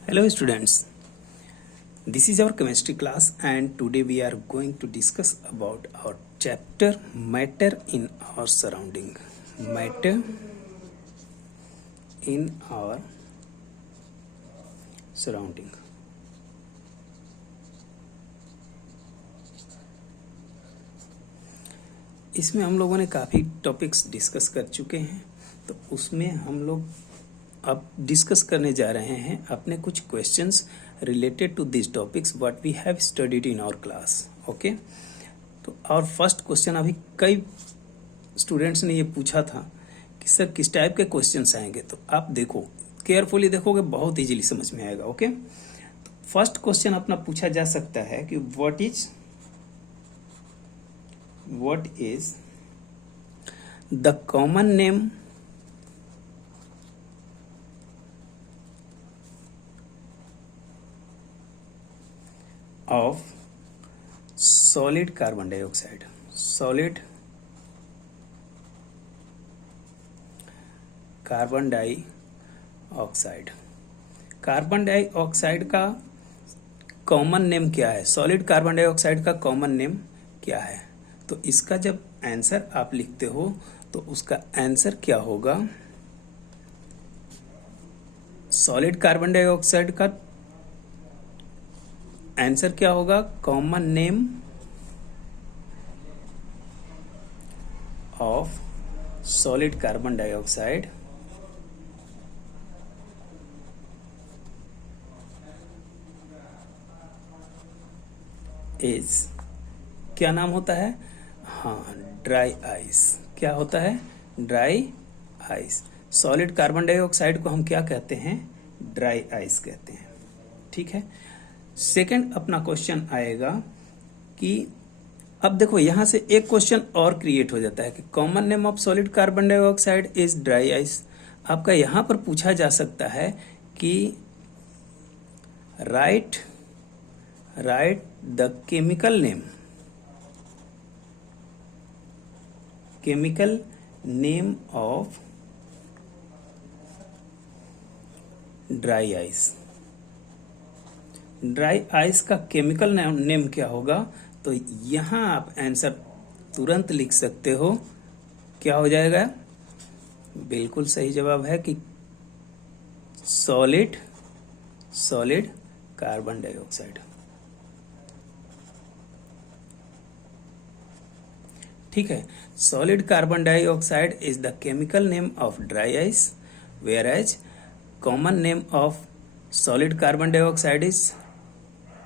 Hello students, this is our chemistry class and today we are going to discuss about our chapter matter in our surrounding. Matter in our surrounding. इसमें हम लोगों ने काफ़ी topics discuss कर चुके हैं, तो उसमें हम लोग अब डिस्कस करने जा रहे हैं अपने कुछ questions related to this topics what we have studied in our class. Okay, तो और फर्स्ट क्वेश्चन अभी कई स्टूडेंट्स ने ये पूछा था कि सर किस टाइप के क्वेश्चंस आएंगे, तो आप देखो केयरफुली देखोगे बहुत इजीली समझ में आएगा. ओके, तो फर्स्ट क्वेश्चन अपना पूछा जा सकता है कि what is the common name of solid carbon dioxide. Solid carbon dioxide. Carbon dioxide का कॉमन नेम क्या है? सॉलिड कार्बन डाइऑक्साइड का कॉमन नेम क्या है? तो इसका जब आंसर आप लिखते हो तो उसका आंसर क्या होगा? सॉलिड कार्बन डाइऑक्साइड का आंसर क्या होगा? Common name of solid carbon dioxide is, क्या नाम होता है? हाँ, ड्राई आइस. क्या होता है? Dry ice. Solid carbon dioxide को हम क्या कहते हैं? ड्राई आइस कहते हैं. ठीक है. सेकंड अपना क्वेश्चन आएगा कि अब देखो यहां से एक क्वेश्चन और क्रिएट हो जाता है कि common name of solid carbon dioxide is dry ice. आपका यहां पर पूछा जा सकता है कि right the chemical name of dry ice. Dry ice का केमिकल नेम क्या होगा? तो यहां आप आंसर तुरंत लिख सकते हो. क्या हो जाएगा? बिल्कुल सही जवाब है कि सॉलिड कार्बन डाइऑक्साइड. ठीक है. Solid carbon dioxide is the chemical name of dry ice, whereas common name of solid carbon dioxide is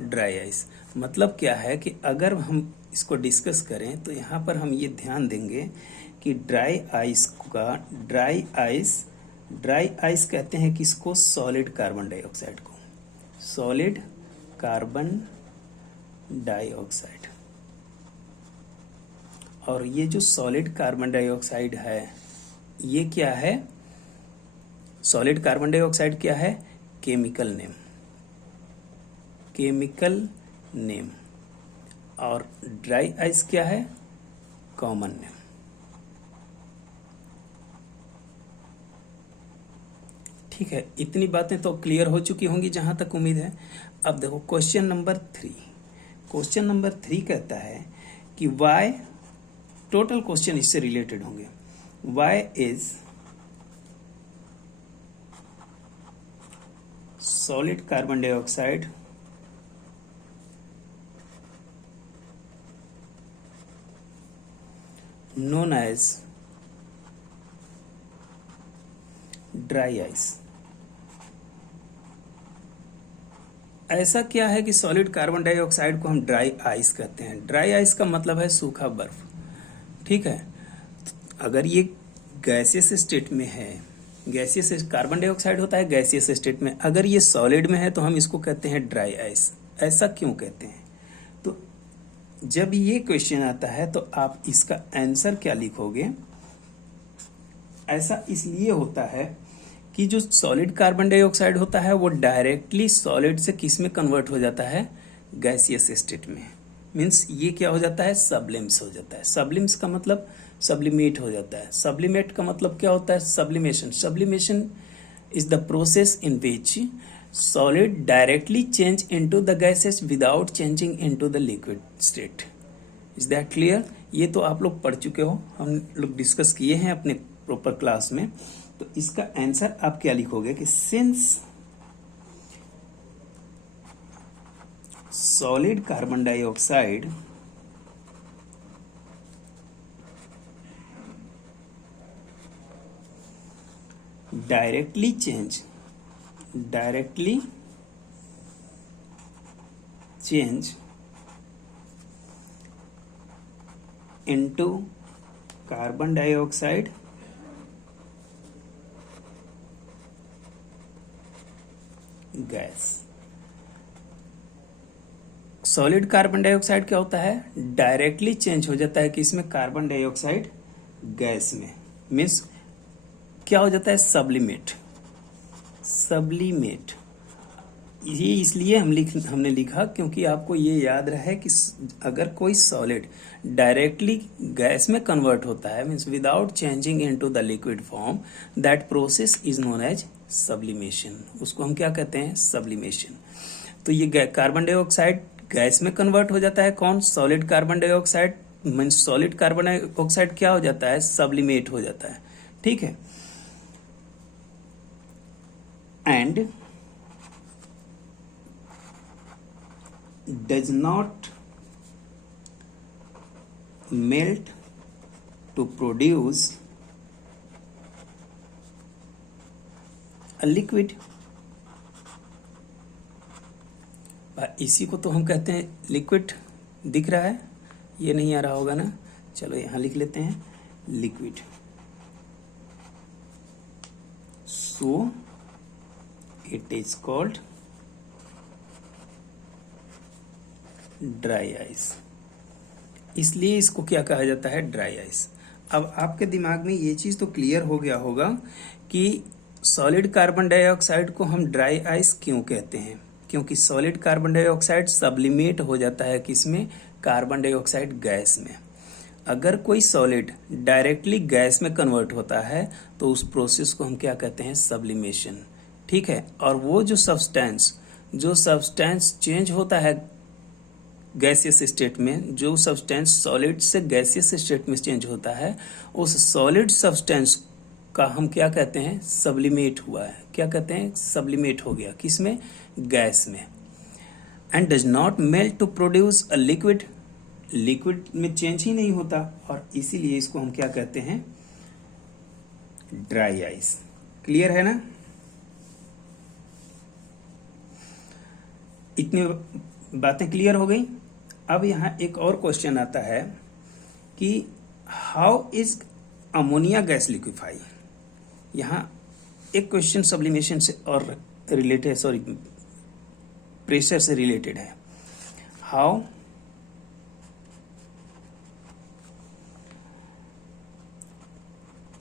dry ice. मतलब क्या है कि अगर हम इसको डिस्कस करें तो यहाँ पर हम ये ध्यान देंगे कि ड्राई आइस कहते हैं किसको? सॉलिड कार्बन डाइऑक्साइड को. Solid carbon dioxide. और ये जो सॉलिड कार्बन डाइऑक्साइड है ये क्या है? सॉलिड कार्बन डाइऑक्साइड क्या है? Chemical name. और ड्राई आइस क्या है? Common name. ठीक है. इतनी बातें तो क्लियर हो चुकी होंगी जहां तक उम्मीद है. अब देखो क्वेश्चन नंबर 3 कहता है कि वाई, टोटल क्वेश्चन इससे रिलेटेड होंगे. Why is solid carbon dioxide known as dry ice. ऐसा क्या है कि सॉलिड कार्बन डाइऑक्साइड को हम ड्राई आइस कहते हैं? ड्राई आइस का मतलब है सूखा बर्फ. ठीक है. अगर ये गैसियस स्टेट में है, गैसियस कार्बन डाइऑक्साइड होता है गैसियस स्टेट में, अगर ये सॉलिड में है तो हम इसको कहते हैं ड्राई आइस. ऐसा क्यों कहते हैं? तो जब ये क्वेश्चन आता है तो आप इसका आंसर क्या लिखोगे? ऐसा इसलिए होता है कि जो सॉलिड कार्बन डाइऑक्साइड होता है वो डायरेक्टली सॉलिड से किस में कन्वर्ट हो जाता है? गैसियस स्टेट में. मीन्स ये क्या हो जाता है? सब्लिम्स हो जाता है. सब्लिम्स का मतलब सब्लिमेट हो जाता है. सब्लिमेट का मतलब क्या होता है? Sublimation. Sublimation is the process in which solid directly change into the gases without changing into the liquid state. Is that clear? ये तो आप लोग पढ़ चुके हो, हम लोग डिस्कस किए हैं अपने प्रॉपर क्लास में। तो इसका आंसर आप क्या लिखोगे कि since solid carbon dioxide directly change into carbon dioxide gas. Solid carbon dioxide क्या होता है? डायरेक्टली चेंज हो जाता है कि इसमें कार्बन डाइऑक्साइड गैस में, मीन्स क्या हो जाता है? सब्लिमेट। ये इसलिए हमने लिखा क्योंकि आपको ये याद रहे कि अगर कोई सॉलिड डायरेक्टली गैस में कन्वर्ट होता है, means without changing into the liquid form, that process is known as sublimation. उसको हम क्या कहते हैं? सब्लिमेशन। तो ये कार्बन डाइऑक्साइड गैस में कन्वर्ट हो जाता है। कौन? Solid carbon dioxide. Means solid carbon dioxide क्या हो जाता है? सब्लिमेट हो जाता है। ठीक है। And does not melt to produce a liquid। इसी को तो हम कहते हैं लिक्विड। दिख रहा है? ये नहीं आ रहा होगा ना? चलो यहां लिख लेते हैं liquid. So it is called dry ice. इसलिए इसको क्या कहा जाता है? Dry ice. अब आपके दिमाग में ये चीज तो क्लियर हो गया होगा कि सॉलिड कार्बन डाइऑक्साइड को हम ड्राई आइस क्यों कहते हैं। क्योंकि सॉलिड कार्बन डाइऑक्साइड सब्लिमेट हो जाता है किसमें? कार्बन डाइऑक्साइड गैस में। अगर कोई सॉलिड डायरेक्टली गैस में कन्वर्ट होता है तो उस प्रोसेस को हम क्या कहते हैं? सब्लिमेशन। ठीक है। और वो जो सब्सटेंस चेंज होता है गैसियस स्टेट में, जो सब्सटेंस सॉलिड से गैसियस स्टेट में चेंज होता है, उस सॉलिड सब्सटेंस का हम क्या कहते हैं? सब्लिमेट हुआ है। क्या कहते हैं? सब्लिमेट हो गया। किसमें? गैस में। And does not melt to produce a liquid. Liquid में चेंज ही नहीं होता, और इसीलिए इसको हम क्या कहते हैं? Dry ice. क्लियर है ना? इतनी बातें क्लियर हो गई। अब यहाँ एक और क्वेश्चन आता है कि how is ammonia gas liquefy. यहाँ एक क्वेश्चन सब्लिमेशन से और रिलेटेड, सॉरी प्रेशर से रिलेटेड है। How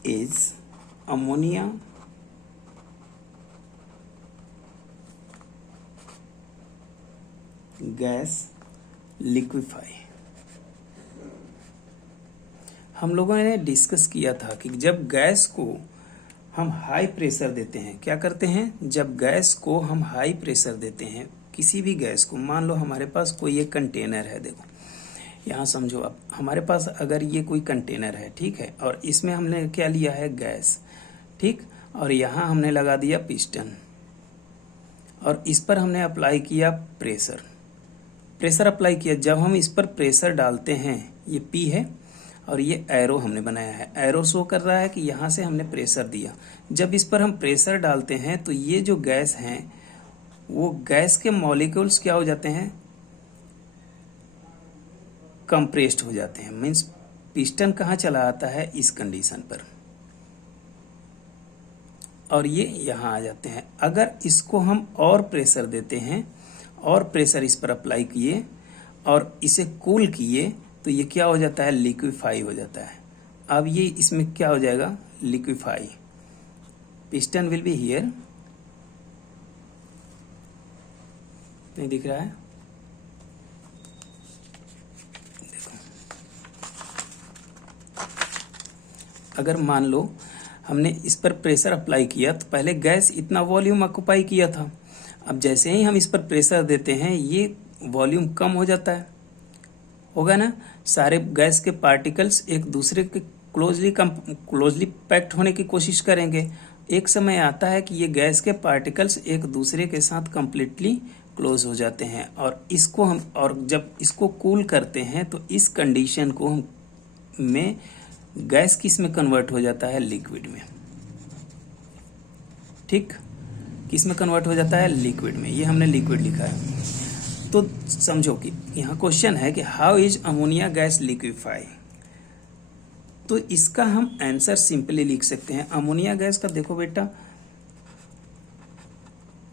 is ammonia gas liquefy. हम लोगों ने डिस्कस किया था कि जब गैस को हम हाई प्रेशर देते हैं, क्या करते हैं? जब गैस को हम हाई प्रेशर देते हैं, किसी भी गैस को, मान लो हमारे पास कोई एक कंटेनर है। देखो यहाँ समझो, अब हमारे पास अगर ये कोई कंटेनर है, ठीक है, और इसमें हमने क्या लिया है? गैस। ठीक। और यहाँ हमने लगा दिया पिस्टन, और इस पर हमने अप्लाई किया प्रेशर अप्लाई किया। जब हम इस पर प्रेशर डालते हैं, ये P है और ये एरो हमने बनाया है, एरो शो कर रहा है कि यहाँ से हमने प्रेशर दिया। जब इस पर हम प्रेशर डालते हैं तो ये जो गैस हैं, वो गैस के मॉलिक्यूल्स क्या हो जाते हैं? कंप्रेस्ड हो जाते हैं। मीन्स पिस्टन कहाँ चला आता है? इस कंडीशन पर, और ये यहाँ आ जाते हैं। अगर इसको हम और प्रेशर देते हैं, और प्रेशर इस पर अप्लाई किए और इसे कूल किए, तो ये क्या हो जाता है? लिक्विफाई हो जाता है। अब ये इसमें क्या हो जाएगा? Liquefy. Piston will be here. नहीं दिख रहा है? देखो, अगर मान लो हमने इस पर प्रेशर अप्लाई किया तो पहले गैस इतना वॉल्यूम ऑक्युपाई किया था। अब जैसे ही हम इस पर प्रेशर देते हैं ये वॉल्यूम कम हो जाता है, होगा ना। सारे गैस के पार्टिकल्स एक दूसरे के क्लोजली पैक्ड होने की कोशिश करेंगे। एक समय आता है कि ये गैस के पार्टिकल्स एक दूसरे के साथ कंप्लीटली क्लोज हो जाते हैं, और जब इसको कूल करते हैं तो इस कंडीशन को हम में गैस किस में कन्वर्ट हो जाता है, लिक्विड में। ठीक, किस में कन्वर्ट हो जाता है, लिक्विड में। ये हमने लिक्विड लिखा है। तो समझो कि यहाँ क्वेश्चन है कि how is ammonia gas liquefy. तो इसका हम आंसर सिंपली लिख सकते हैं। अमोनिया गैस का देखो बेटा,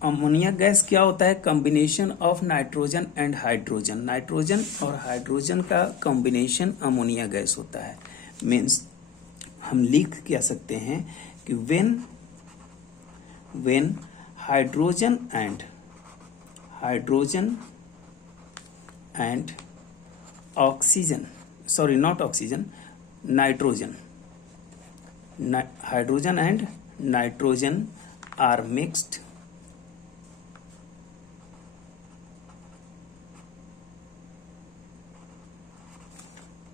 अमोनिया गैस क्या होता है, combination of nitrogen and hydrogen. Nitrogen और हाइड्रोजन का कॉम्बिनेशन अमोनिया गैस होता है। मीन्स हम लिख क्या सकते हैं कि when hydrogen and oxygen, sorry not oxygen, nitrogen, hydrogen and nitrogen are mixed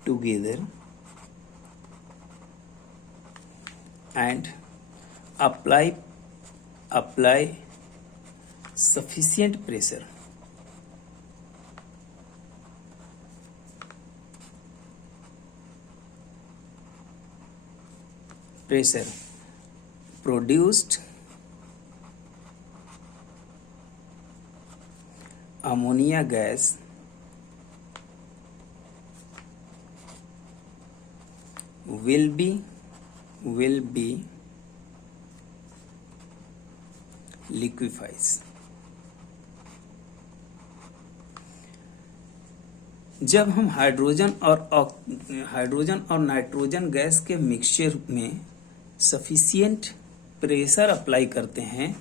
together and apply sufficient pressure produced ammonia gas will be liquefies। जब हम हाइड्रोजन और नाइट्रोजन गैस के मिक्सचर में सफिशिएंट प्रेशर अप्लाई करते हैं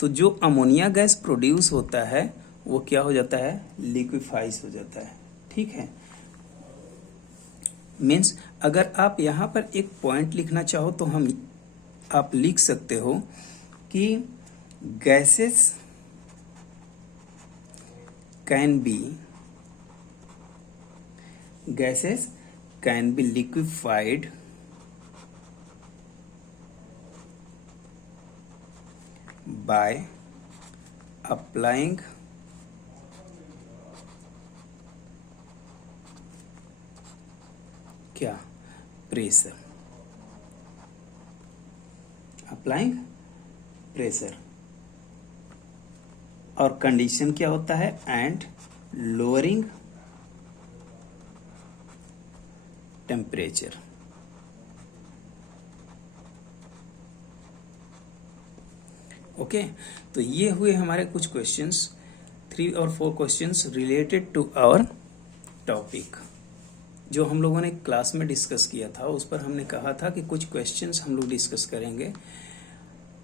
तो जो ammonia gas produce होता है वो क्या हो जाता है, लिक्विफाइज हो जाता है। ठीक है, मीन्स अगर आप यहाँ पर एक पॉइंट लिखना चाहो तो आप लिख सकते हो कि gases can be liquefied by applying क्या, प्रेशर, अप्लाइंग प्रेशर। और कंडीशन क्या होता है, एंड लोअरिंग टेम्परेचर। ओके, तो ये हुए हमारे कुछ क्वेश्चंस, 3 और 4 questions related to our topic जो हम लोगों ने क्लास में डिस्कस किया था। उस पर हमने कहा था कि कुछ क्वेश्चंस हम लोग डिस्कस करेंगे,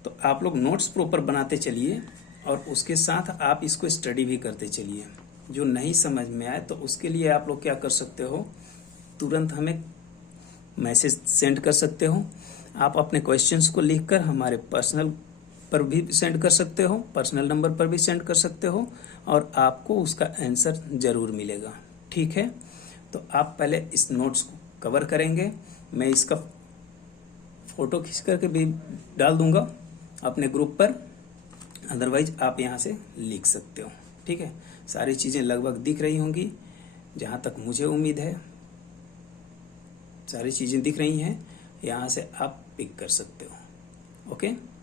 तो आप लोग नोट्स प्रॉपर बनाते चलिए और उसके साथ आप इसको स्टडी भी करते चलिए। जो नहीं समझ में आए तो उसके लिए आप लोग क्या कर सकते हो, तुरंत हमें मैसेज सेंड कर सकते हो। आप अपने क्वेश्चंस को लिखकर हमारे पर्सनल पर भी सेंड कर सकते हो, पर्सनल नंबर पर भी सेंड कर सकते हो, और आपको उसका आंसर जरूर मिलेगा। ठीक है, तो आप पहले इस नोट्स को कवर करेंगे। मैं इसका फोटो खींच करके भी डाल दूंगा अपने ग्रुप पर, अदरवाइज आप यहाँ से लिख सकते हो। ठीक है, सारी चीज़ें लगभग दिख रही होंगी, जहाँ तक मुझे उम्मीद है सारी चीज़ें दिख रही हैं। यहाँ से आप पिक कर सकते हो। ओके।